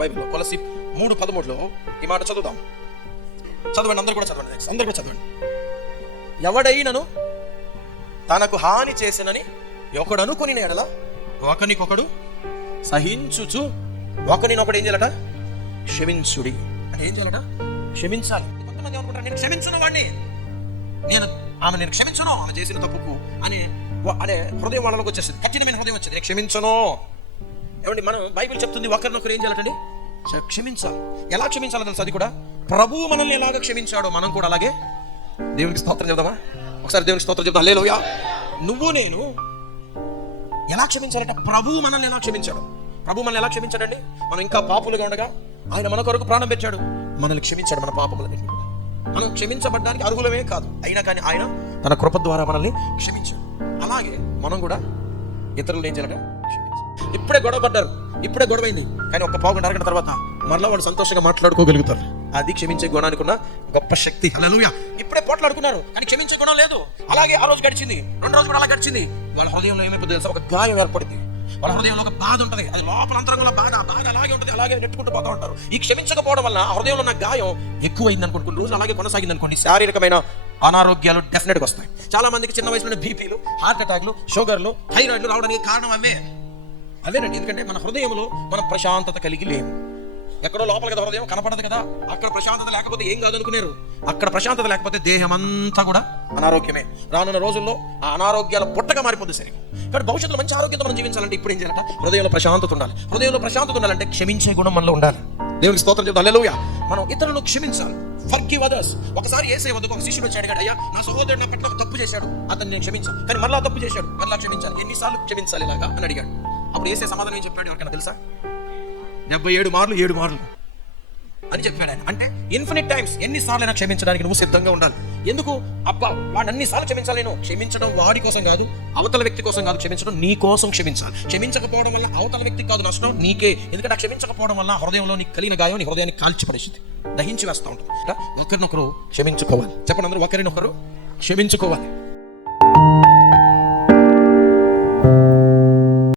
బైబిల్లో కొలసి 3:13 ఈ మాట చదువుదాం. చదవండి, అందరూ కూడా చదవండి. ఎవడైనను తనకు హాని చేసినని ఒకడు అనుకుని ఎడల ఒకనికొకడు సహించుచు ఒకనినొకడు ఏం చేయాలట? క్షమించుడి. అంటే ఏం చేయాలట? క్షమించాలి. కొంతమంది అనుకుంటారు, నేను క్షమించును వాడిని, నేను క్షమించును ఆమె చేసిన తప్పుకు అనే హృదయం వాళ్ళకి వచ్చేస్తుంది, కఠినమైన హృదయం వచ్చింది, నేను క్షమించను. ఏమండి, మనం బైబిల్ చెప్తుంది ఒకరినొకరు ఏం చేయాలండి? క్షమించాలి. ఎలా క్షమించాలో తెలుసు, అది కూడా ప్రభువు మనల్ని ఎలాగ క్షమించాడో మనం కూడా అలాగే. దేవునికి స్తోత్రం చెప్దామా? ఒకసారి దేవునికి స్తోత్రం చెప్దాం. హల్లెలూయా. నువ్వు నేను ఎలా క్షమించాలంటే ప్రభువు మనల్ని ఎలా క్షమించాడు. ప్రభువు మనల్ని ఎలా క్షమించాడండి? మనం ఇంకా పాపులుగా ఉండగా ఆయన మన కొరకు ప్రాణం పెట్టాడు, మనల్ని క్షమించాడు. మన పాపములని మనం క్షమించబడ్డానికి అర్హులమే కాదు, అయినా కానీ ఆయన తన కృప ద్వారా మనల్ని క్షమించాడు. అలాగే మనం కూడా ఇతరులు ఏం చేయాలంటే క్షమించాలి. ఇప్పుడే గొడవపడ్డారు, ఇప్పుడే గొడవైంది, కానీ ఒక పావుగంట అరగంట తర్వాత మరలా వాడు సంతోషంగా మాట్లాడుకోగలుగుతారు. అది క్షమించే గుణానికి ఉన్న గొప్ప శక్తి. హల్లెలూయా. ఇప్పుడే పోట్లాడుకున్నారు కానీ క్షమించే గుణం లేదు. అలాగే ఆ రోజు గడిచింది, 2 రోజులు కూడా అలా గడిచింది. వాళ్ళ హృదయంలో ఏమైపోతుంది తెలుసా? ఒక గాయం ఏర్పడింది. వాళ్ళ హృదయంలో ఒక బాధ ఉంటుంది, అది లోపల అంతరంగంలో బాధ అలాగే ఉంటుంది, అలాగే నెట్టుకుంటూ పోతూ ఉంటారు. ఈ క్షమించకపోవడం వల్ల ఆ హృదయంలో ఉన్న గాయం ఎక్కువైంది అనుకోండి, కొన్ని రోజులు అలాగే కొనసాగింది అనుకోండి, శారీరకమైన అనారోగ్యాలు డెఫినెట్గా వస్తాయి. చాలా మందికి చిన్న వయసులోనే బీపీలు, హార్ట్ అటాక్లు, షుగర్లు, థైరాయిడ్లు రావడానికి కారణం అదేనండి. ఎందుకంటే మన హృదయంలో మనం ప్రశాంతత కలిగి లేము. ఎక్కడో లోపల కదా హృదయం, కనపడదు కదా. అక్కడ ప్రశాంతత లేకపోతే ఏం కాదు అనుకున్నారు. అక్కడ ప్రశాంతత లేకపోతే దేహం అంతా కూడా అనారోగ్యమే. రానున్న రోజుల్లో ఆ అనారోగ్యాల పుట్టగా మారిపోతుంది శరీరం. కాబట్టి భవిష్యత్తులో మంచి ఆరోగ్యంతో మనం జీవించాలంటే ఇప్పుడు ఏం చేయాలంటే హృదయంలో ప్రశాంతత ఉండాలి. హృదయంలో ప్రశాంతత ఉండాలంటే క్షమించే గుణం మనలో ఉండాలి. దేవునికి స్తోత్రం చెప్తాం. హల్లెలూయా. మనం ఇతరులను క్షమించాలి. Forgive others. ఒకసారి యేసయ్య వద్దకు ఒక శిష్యుడు వచ్చి అడిగాడు, అయ్యా నా సహోదరుడు నా పట్ల తప్పు చేశాడు, అతన్ని నేను క్షమించాను, కానీ మరలా తప్పు చేశాడు, మరలా క్షమించాలి, ఎన్నిసార్లు క్షమించాలి ఇలాగా అని అడిగాడు. అప్పుడు యేసయ్య సమాధానం ఏం చెప్పాడు ఎవరికైనా తెలుసా? 77 మార్లు 7 మార్లు అని చెప్పాడు ఆయన. అంటే ఇన్ఫినిట్ టైమ్స్, ఎన్నిసార్లు అయినా క్షమించడానికి నువ్వు సిద్ధంగా ఉండాలి. ఎందుకు? అబ్బా వాడిని అన్నిసార్లు క్షమించాలి. నేను క్షమించడం వాడి కోసం కాదు, అవతల వ్యక్తి కోసం కాదు, క్షమించడం నీ కోసం క్షమించాలి. క్షమించకపోవడం వల్ల అవతల వ్యక్తికి కాదు నష్టం, నీకే. ఎందుకంటే క్షమించకపోవడం వల్ల హృదయంలో నీకు కలిగిన గాయం నీ హృదయాన్ని కాల్చి పడేసింది, దహించి వేస్తూ ఉంటుంది. ఒకరినొకరు క్షమించుకోవాలి. చెప్పండి అందరూ, ఒకరినొకరు క్షమించుకోవాలి.